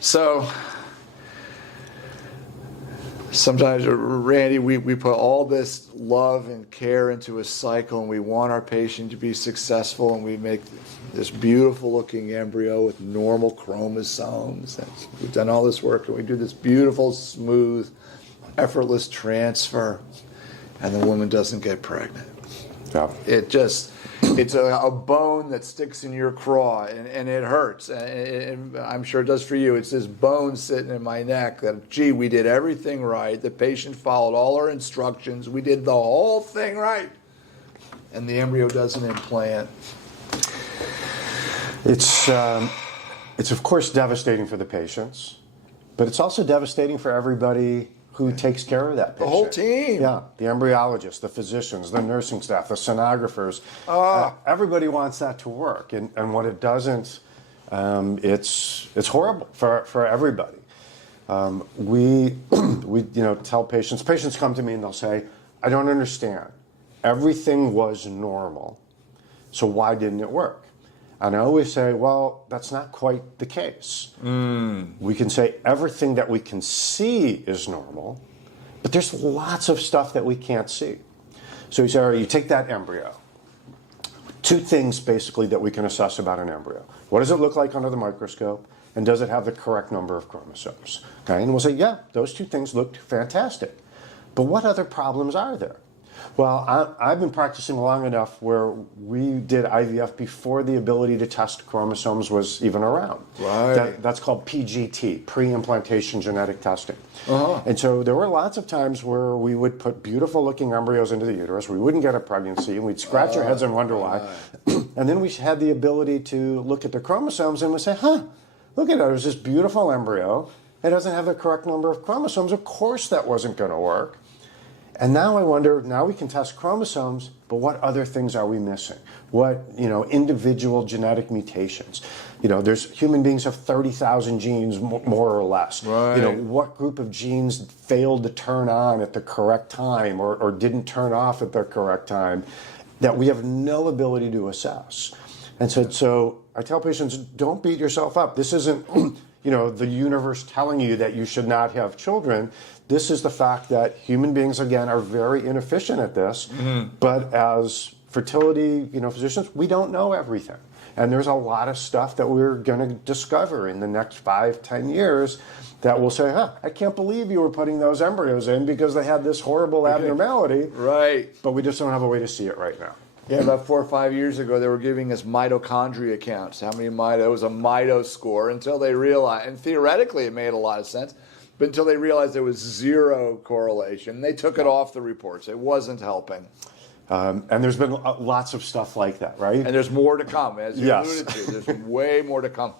So sometimes, Randy, we put all this love and care into a cycle, and we want our patient to be successful, and we make this beautiful looking embryo with normal chromosomes. And we've done all this work, and we do this beautiful, smooth, effortless transfer, and the woman doesn't get pregnant. Yeah. It's a bone that sticks in your craw, and it hurts. And I'm sure it does for you. It's this bone sitting in my neck that, gee, we did everything right. The patient followed all our instructions. We did the whole thing right. And the embryo doesn't implant. It's of course devastating for the patients, but it's also devastating for everybody who takes care of that patient. The whole team. Yeah, the embryologists, the physicians, the nursing staff, the sonographers. Everybody wants that to work, and when it doesn't, it's horrible for everybody. We tell patients come to me and they'll say, I don't understand. Everything was normal, so why didn't it work? And I always say, well, that's not quite the case. We can say everything that we can see is normal, but there's lots of stuff that we can't see. So you say, all right, you take that embryo. Two things basically that we can assess about an embryo. What does it look like under the microscope? And does it have the correct number of chromosomes? Okay, and we'll say, yeah, those two things looked fantastic. But what other problems are there? Well, I've been practicing long enough where we did IVF before the ability to test chromosomes was even around. Right. That's called PGT, pre-implantation genetic testing. And so there were lots of times where we would put beautiful looking embryos into the uterus. We wouldn't get a pregnancy, and we'd scratch our heads and wonder why. And then we had the ability to look at the chromosomes and we'd say, look at it, there's this beautiful embryo. It doesn't have the correct number of chromosomes. Of course that wasn't going to work. And now I wonder, now we can test chromosomes, but what other things are we missing? What, individual genetic mutations? There's human beings have 30,000 genes, more or less. Right. What group of genes failed to turn on at the correct time or didn't turn off at the correct time that we have no ability to assess? And so I tell patients, don't beat yourself up. This isn't, the universe telling you that you should not have children. This is the fact that human beings, again, are very inefficient at this. But as fertility, physicians, we don't know everything. And there's a lot of stuff that we're going to discover in the next 5-10 years that will say, I can't believe you were putting those embryos in because they had this horrible abnormality. Right. But we just don't have a way to see it right now. Yeah, about 4 or 5 years ago, they were giving us mitochondria counts. How many mito? It was a mito score until they realized, and theoretically it made a lot of sense, but until they realized there was zero correlation. They took it off the reports. It wasn't helping. And there's been lots of stuff like that, right? And there's more to come, as you alluded to. There's way more to come.